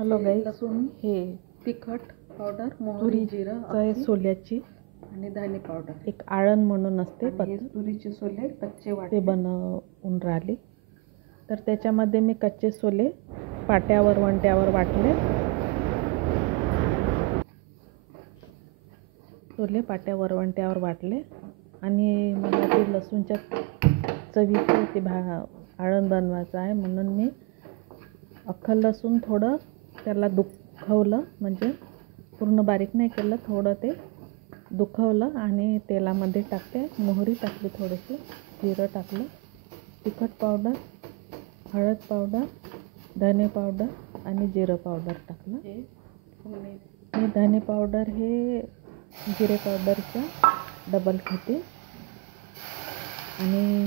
Hello गाईस, लसूण, हे तिखट पावडर, मोहरी, तुरी जिरं, सोल्याची आणि धने पावडर, एक आळण म्हणून असते आणि तुरीचे सोले कच्चे ते वाटले बनवून राहिले. तर त्याच्यामध्ये मी कच्चे सोले पाट्यावर वंट्यावर वाटले. सोले पाट्यावर वंट्यावर वाटले आणि मला ते लसूणच्या चवीचं ते आळण बनवायचं आहे, म्हणून मी अख्खं लसूण थोडं त्याला दुखवलं, म्हणजे पूर्ण बारीक नाही केलं, थोडं ते दुखवलं आणि तेलामध्ये टाकते. मोहरी टाकली, थोडीशी जिरं टाकलं, तिखट पावडर, हळद पावडर, धने पावडर आणि जिरं पावडर टाकलं. हे धने पावडर हे जिरे पावडरचं डबल घेते आणि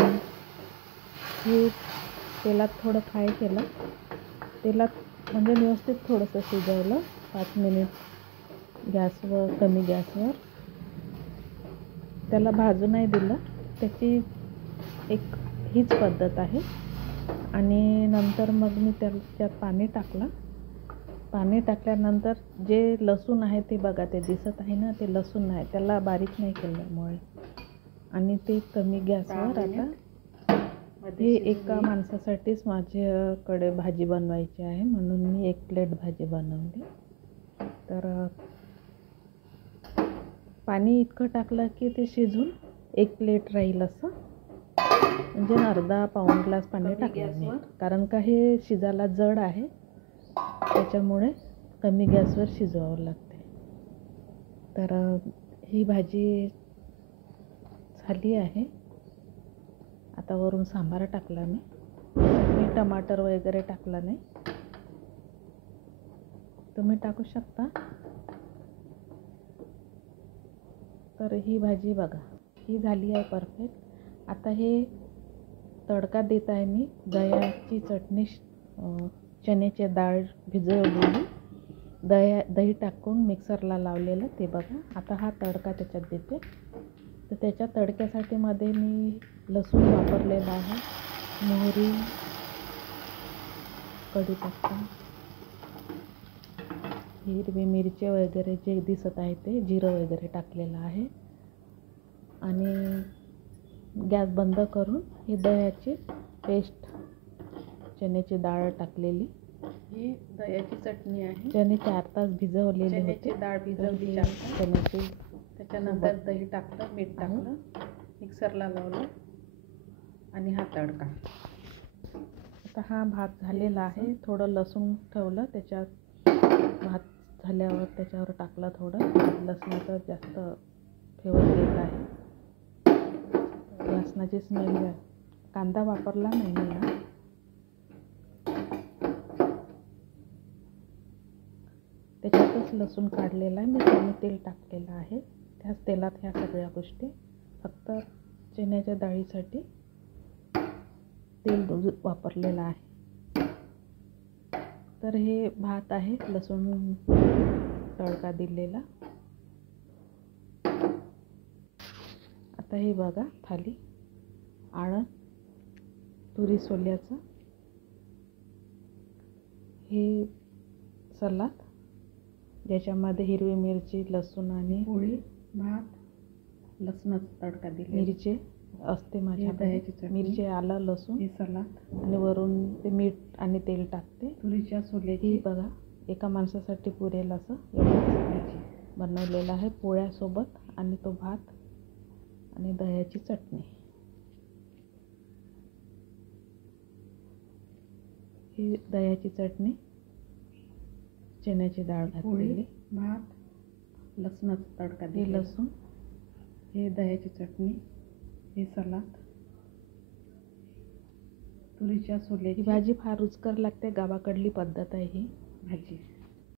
हे तेलात थोडं फ्राय केलं. तेलात म्हणजे व्यवस्थित थोडंसं शिजवलं 5 मिनिट गॅसवर, कमी गॅसवर. त्याला भाजू नाही दिलं, त्याची एक हीच पद्धत आहे. आणि नंतर मग मी त्याच्यात पाणी टाकलं. पाणी टाकल्यानंतर जे लसूण आहे ते बघा, ते दिसत आहे ना, ते लसूण आहे, त्याला बारीक नाही केल्यामुळे. आणि ते कमी गॅसवर आता हे एका माणसासाठीच माझ्याकडे भाजी बनवायची आहे, म्हणून मी 1 प्लेट भाजी बनवली. तर पाणी इतकं टाकलं की ते शिजून 1 प्लेट राहील असं, म्हणजे अर्धा पाऊण ग्लास पाणी टाकलं मी, कारण का हे शिजायला जड आहे, त्याच्यामुळे कमी गॅसवर शिजवावं लागते. तर ही भाजी झाली आहे. आता वरून सांबार टाकला मी टमाटर वगैरे टाकला नाही, तुम्ही टाकू शकता. तर ही भाजी बघा, ही झाली आहे परफेक्ट. आता हे तडका देत आहे मी. दह्याची चटणी, चण्याची डाळ भिजवलेली, दही टाकून मिक्सरला लावलेलं ते बघा. आता हा तडका त्याच्यात देते. तर त्याच्या तडक्यासाठी मध्ये मी लसूण वापरलेला आहे, मोहरी, कढीपत्ता, हिरवी मिरची वगैरे जे दिसत आहे ते, जिरं वगैरे टाकलेलं आहे. आणि गॅस बंद करून ही दह्याची पेस्ट, चण्याची डाळ टाकलेली, ही दह्याची चटणी आहे. चणे 4 तास भिजवलेले होते, डाळ भिजवली चण्याची. त्याच्यानंतर दही टाकलं, मीठ टाकलं, मिक्सरला लावलं आणि हा तडका. आता हा भात झालेला आहे. थोडं लसूण ठेवलं, त्याच्यात भात झाल्यावर त्याच्यावर टाकलं थोडं. लसणाचं जास्त फ्लेवर येत आहे, लसणाची स्मेल. कांदा वापरला नाही मी. त्याच्यातच लसूण काढलेला आहे मी, कमी तेल टाकलेलं आहे. त्याच तेलात ह्या सगळ्या गोष्टी, फक्त चण्याच्या डाळीसाठी तेल वापरलेलं आहे. तर हे भात आहे, लसूण तडका दिलेला. आता हे बघा थाली, आळण तुरी सोल्याचं, हे सलाद ज्याच्यामध्ये हिरवी मिरची, लसूण आणि पोळी, भात, लसणाचा तडका दिला, मिरची असते माझ्याकडे, मिरची, आलं, लसूण, हे सलाद, आणि वरून ते मीठ आणि तेल टाकते. तुरीच्या सोल्याची बघा, एका माणसासाठी पुरेल असं बनवलेलं आहे, पोळ्यासोबत. आणि तो भात आणि दह्याची चटणी. ही दह्याची चटणी, चण्याची डाळ घातलेली, भात, लसणाचा तडका, हे लसूण, हे दह्याची चटणी, हे सलाद, तुरीच्या सोल्याची ही भाजी फार रुचकर लागते. गावाकडली पद्धत आहे ही भाजी.